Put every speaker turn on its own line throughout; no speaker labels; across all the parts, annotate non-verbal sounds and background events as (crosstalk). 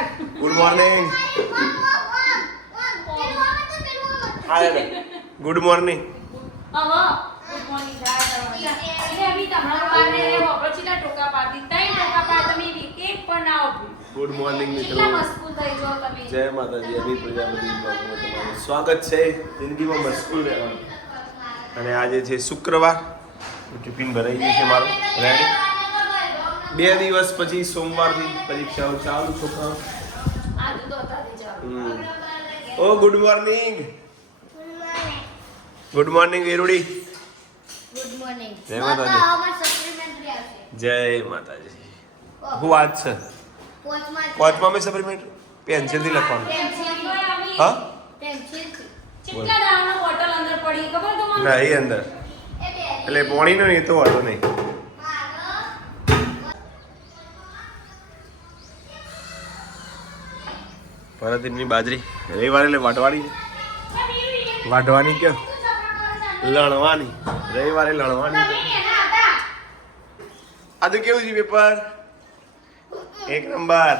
Good morning good morning
good morning
મિત્રો.
થઈ જો તમે.
જય માતાજી. અભી પ્રજાપતિ સ્વાગત છે. જિંદગીમાં મશગુલ રહેવાનું. અને આજે છે શુક્રવાર. ટિફિન ભરાઈ ગયું છે મારું. રેડી બે દિવસ પછી સોમવારથી પરીક્ષાઓ ચાલુ છોકરા ઓ ગુડ મોર્નિંગ ગુડ મોર્નિંગ વેરુડી.
ગુડ મોર્નિંગ
જય માતાજી. જય માતાજી. હું વાત છે?
પોચમાં
મેં સપ્લિમેન્ટ પેન્સિલથી લખવાનું. હા?
પેન્સિલ
પડી? ખબર તમને
ના એ અંદર. એટલે પોણીનો નહીં તો વાંધો નહીં. પરત બાજરી રવિવારે એટલે વાટવાની વાટવાની કયો લણવાની. રવિવારે લણવાની આ તો કેવું છે પેપર? એક નંબર.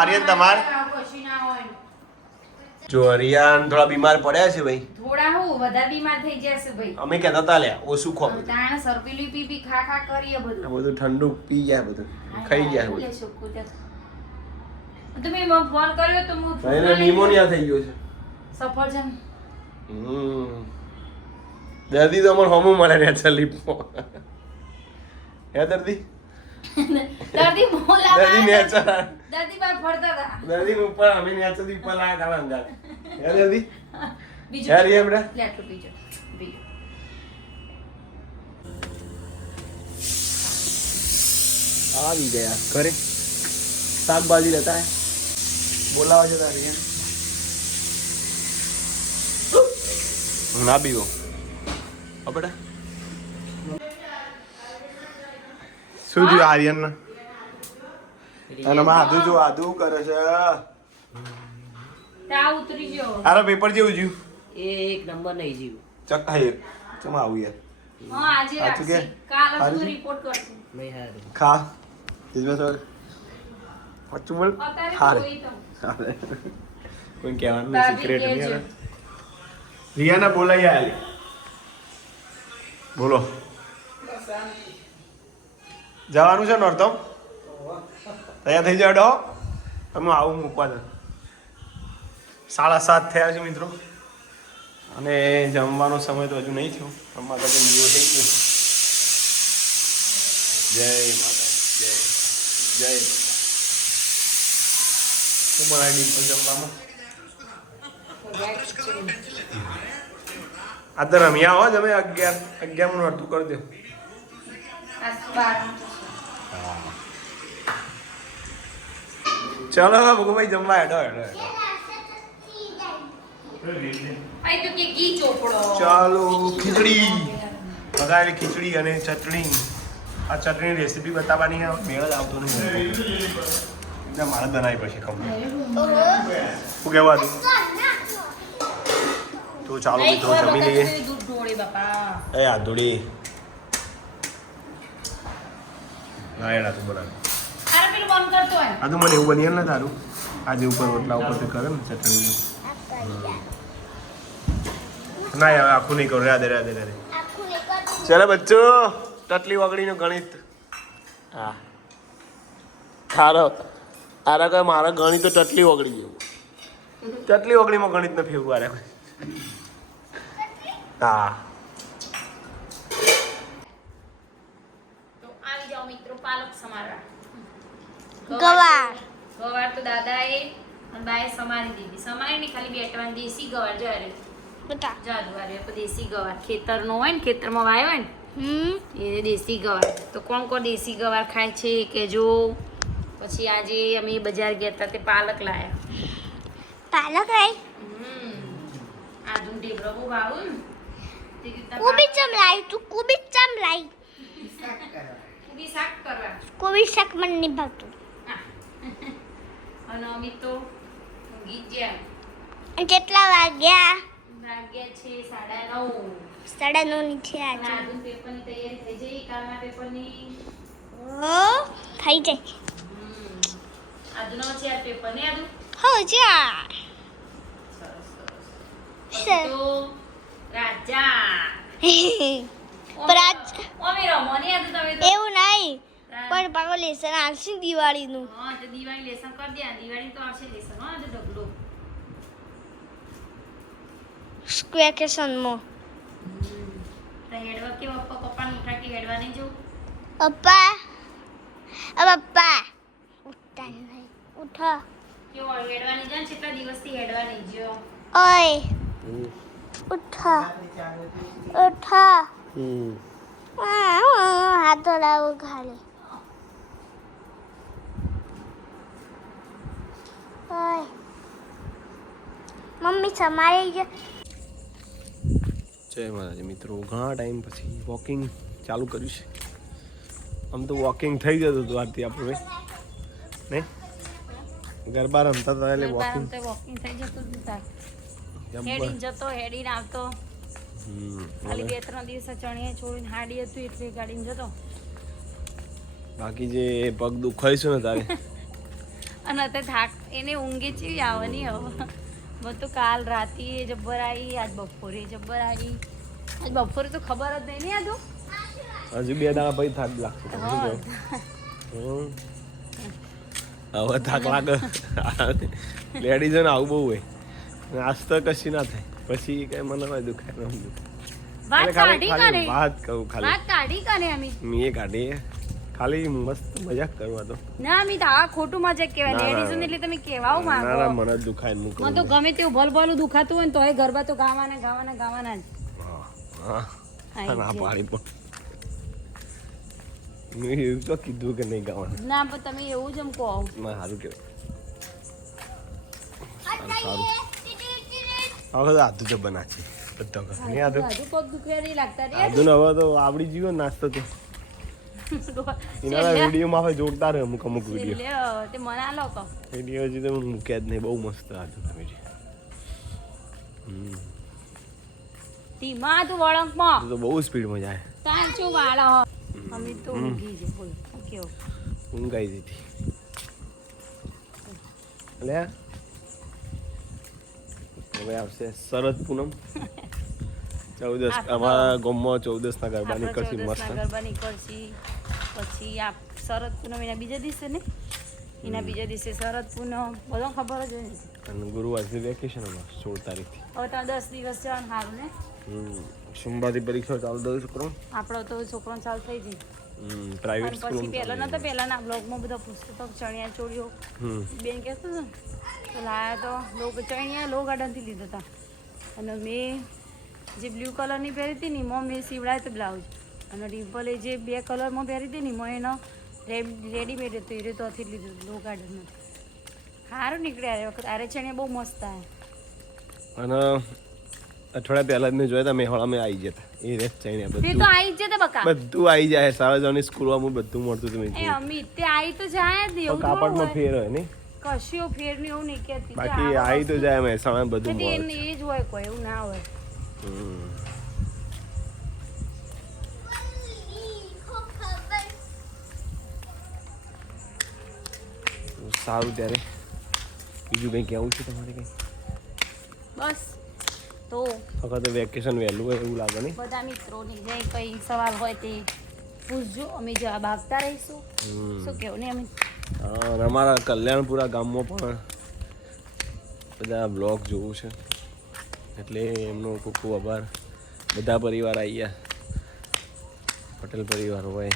આર્યન, તમાર? જો હરિયાન થોડા બીમાર પડ્યા છે ભાઈ.
થોડા હું વધારે બીમાર થઈ જશે ભાઈ.
અમે કહેતા હતા લ્યા ઓછું ખો બધું
તાણ સરપીલી પી પી ખા ખા કરીએ બધું.
બધું ઠંડુ પી ગયા બધું ખાઈ ગયા બધું.
તમે મને ફોન કર્યો તો હું
એને નિમોનિયા થઈ ગયો છે.
સફરજન
હમ. દર્દી તો અમારે હોમો મળે ને લીપમાં હે દર્દી
દર્દી મોલા
દર્દી નેચર
દર્દી પર ફરતા હતા.
દર્દી ઉપર અમે નેચરથી ઉપર લાયા હતા અંગાર હે દર્દી
બીજું
હે રિયા બેટા?
લે બીજું. બીજું.
આવી ગયા ઘરે. શાકભાજી લેતા હે બોલાવે છે તારી એમ ના બીવો. હા બેટા શું થયું આર્યન અને માં આધુ જો આધુ કરે છે.
તા ઉતરી ગયો.
આરો પેપર જેવું જીવ
એ એક નંબર નહીં જીવ
ચક એક ચમ આવું યાર?
હા આજે રાખી કાલ? રિપોર્ટ કરશું.
નહીં હા
ખા. ઇસમે સર પચ્ચું બોલ હારે કોઈ કહેવાનું નહીં સિક્રેટ નહીં. આવે રિયાના બોલાઈ આલી બોલો જવાનું છે નોર્તમ તૈયાર થઈ જાડો તમે આવું મૂકવા દે સાડા સાત થયા છે મિત્રો અને જમવાનો સમય તો હજુ નહીં થયો પણ માતા જીવો થઈ ગયો જય માતા જય જય બનાવી ડિમ્પલ જમવામાં આ તો રમ્યા હો તમે અગિયાર અગિયારનું અડધું કરી દો. ચલો ભગવાઈ જમવા હેડો હેડો ચાલો, ખીચડી. વઘારેલી ખીચડી અને ચટણી. આ ચટણી રેસીપી બતાવવાની મેળ આવતો નહીં. એટલે મારે બનાવી પછી ખબર. શું કહેવા તું તો ચાલો મિત્રો જમી લઈએ. એ આધુડી ના એના તું બનાવી. આ તો મને એવું બની ને તારું. આજે ઉપર રોટલા ઉપર કરે ને ચટણી. ના યાર આખું નહીં કરું રાધે રાધે રાધે. ચાલો બચ્ચો ટટલી વગડીનું ગણિત. હા. ખારો. આરા કહે મારા ગણિત તો ટટલી વગડી જેવું ટટલી ઓગળીમાં ગણિત ને ફેરવું આરે હા.
તો આવી જાઓ મિત્રો પાલક સમારવા.
ગવાર.
ગવાર તો દાદાએ અને બાએ સમારી દીધી. સમારીને ખાલી બેટવાની દેશી ગવાર જ્યારે
બતા
જાદુવારે તો દેશી ગવાર. ખેતરનો હોય ને ખેતરમાં વાયો હોય ને
હમ.
એ દેશી ગવાર. તો કોણ કોણ દેશી ગવાર ખાય છે કે જો પછી આજે અમે બજાર ગયા હતા તે પાલક લાયા.
પાલક રાઈ
આ બહુ ભાવું. ને તે
ચમ લાઈ? તું કોબી ચમ લાઈ?
કોબી શાક કરવા.
કોબી શાક મને નહીં ભાવતું.
અને અમે તો ગયા.
કેટલા વાગ્યા?
વાગ્યા છે સાડા નવ.
સાડા નવની છે આજે.
પેપરની તૈયારી થઈ જઈ કાલના પેપરની
થઈ જાય.
આજનો છે આ પેપર ને આજુ
હો જા
તો રાજા. (laughs)
પણ આજ
ઓમે રમો ને તમે તો?
એવું નહીં પણ પાકો લેસન આવશે ને દિવાળીનું.
હા તો દિવાળી લેસન કરી દે દિવાળી તો આવશે લેસન હા આજે ઢગલો. તો હેડવા કે પપ્પા પપ્પા ઉઠા કે હેડવા નહીં જવું?
પપ્પા? પપ્પા. ઉઠતા ઉઠો.
કેટલા દિવસથી
ઓય. ઉઠા. ઉઠા.
હમ.
આ, હું હાથ ધોડાવું ખાલી. ઓય. મમ્મી સમારી ગયો.
જય માતાજી મિત્રો. ઘણા ટાઈમ પછી વોકિંગ ચાલુ કર્યું છે. આમ તો વોકિંગ થઈ જતું હતું આરતી આપણે નહીં ગરબા રમતા હતા એટલે વોકિંગ
વોકિંગ થઈ જતું હતું તાર જતો હેડીને આવતો. ખાલી બે ત્રણ દિવસ ચણીએ છોડીને હાડી હતું એટલે ગાડીને જતો.
બાકી જે પગ દુખાય છે ને તારે? (laughs)
અને અત્યારે થાક એને ઊંઘે ચીવી આવવાની હવે? મને તો કાલ રાતે જબ્બર આવી આજ બપોરે જબ્બર આવી. આજ બપોરે તો ખબર જ નહીં ને આજુ
હજુ બે દાડા પછી થાક લાગશે. હવે થાક લાગે. લેડીઝ ને આવું બહુ હોય. આજ તો કશી ના થાય. પછી કઈ મને દુખાય ન દુખાય.
વાત
ખાલી- કહું મેં કાઢી. મસ્ત મજાક કરવા તો.
ના અમી તો આ ખોટું મજાક કહેવાય. લેડીઝ એટલે તમે કહેવાઓ
ના ના મને જ દુખાય ને
મને તો ગમે તેવું ભલ ભલું દુખાતું હોય ને તોય ગરબા તો ગાવાના ગાવાના ગાવાના જ.
હા, હા. ના પાડી પણ. મેં એવું તો કીધું કે નહીં ગાવાનું
ના પણ તમે એવું જ એમ કહો.
મેં સારું કહેવાય. સારું. હવે તો બના છે. બધા નહીં આધુ
પગ દુખવા નહીં લાગતા. રે.
હવે તો આવડી જીવો નાસ્તો તો. (laughs) એના વિડીયોમાં હવે જોડતા રહે અમુક અમુક વીડિયો.
તે મના લો કહો
વીડિયો હજી તો મૂક્યા જ નહીં. બહુ મસ્ત આધુ હમ.
ધીમા તું વળંકમાં.
તો બહુ સ્પીડમાં જાય.
તાર શું વાળો અમે તો ઊંઘી છે બોલ કેવો
ઊંઘાઈ દીધી લે હવે આવશે શરદ પૂનમ ચૌદસ અમારા ગામમાં ચૌદસ ના ગરબા નીકળશે
ચૌદસના
મસ્ત
ગરબા નીકળશી પછી આ શરદ પૂનમ એના બીજા દિવસે ને એના બીજા દિવસે શરદ પૂનમ બધો ખબર જ હોય
અને ગુરુવારથી વેકેશન અમાર સોળ તારીખથી.
હવે તો દસ દિવસ જવાનું સારું ને?
હમ સોમવારથી પરીક્ષા ચાલુ થયું છોકરો?
આપણો તો છોકરો ચાલુ થઈ ગઈ.
પ્રાઇવેટ સ્કૂલ
પહેલા ના પહેલાના બ્લોગમાં બધા પુસ્તક ચણિયા ચોળીઓ.
હમ.
બેન કહેતું હતું ને તો લાયા તો લો ચણિયા લો ગાર્ડનથી લીધા હતા અને મેં જે બ્લુ કલરની પહેરી હતી ને એમાં મેં સીવડાય તો બ્લાઉઝ. અને ડિમ્પલે જે બે કલરમાં પહેરી હતી ને એમાં એનો રેડીમેડ હતો એ રીતે લીધું લો ગાર્ડનમાં સારું નીકળ્યા આ વખત. આરે બહુ મસ્ત આવ્યા
અને અઠવાડિયા પહેલા જ મેં જોયા હતા મેહોળામાં આવી જતા એ રે ચાઈને બધું
તો આવી જ જતા બકા.
બધું આવી જાય સારા જવાની સ્કૂલમાં બધું મળતું હતું મેં
એ અમિત તે આવી તો જાય જ ને, એવું થોડું
કાપડમાં ફેર હોય નહીં.
કશીઓ ફેર ને એવું નહીં કહેતી
બાકી આવી તો જાય મહેસાણા બધું મળે
એ જ હોય કોઈ એવું ના હોય.
સારું ત્યારે. બીજું કંઈ કહેવું છે તમારે કંઈ?
બસ તો
ફક્ત વેકેશન વહેલું હોય એવું લાગે નહીં?
બધા મિત્રોને જે કંઈ સવાલ હોય તે પૂછજો. અમે જવાબ આપતા રહીશું. શું કહેવું ને અમે
હા, અમારા કલ્યાણપુરા ગામમાં પણ બધા બ્લોગ જોવું છે. એટલે એમનો ખૂબ ખૂબ આભાર. બધા પરિવાર આવી ગયા પટેલ પરિવાર હોય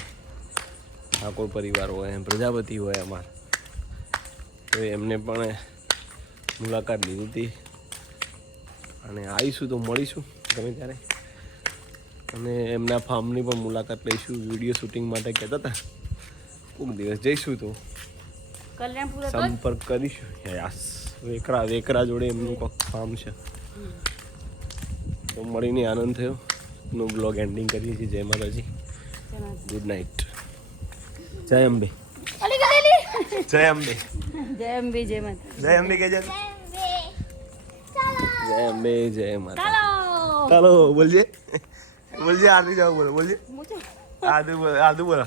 ઠાકોર પરિવાર હોય પ્રજાપતિ હોય અમાર. તો એમને પણ મુલાકાત લીધી હતી. અને આવીશું તો મળીશું ગમે ત્યારે. અને એમના ફાર્મની પણ મુલાકાત લઈશું વીડિયો શૂટિંગ માટે કહેતા હતા. કોઈક દિવસ જઈશું તો સંપર્ક કરીશું. યસ વેકરા વેકરા જોડે એમનું કોઈક ફાર્મ છે. તો મળીને આનંદ થયો. નો બ્લોગ એન્ડિંગ કરીએ છીએ. જય માતાજી. ગુડ નાઇટ જય અંબે.
અલી ગયેલી.
જય અંબે.
જય અંબે જય માતા
જય અંબે કે જય જય માતા.
ચાલો.
ચાલો બોલજે. બોલજે આરતી જાવ બોલો બોલજે. આદુ બોલો આદુ બોલો.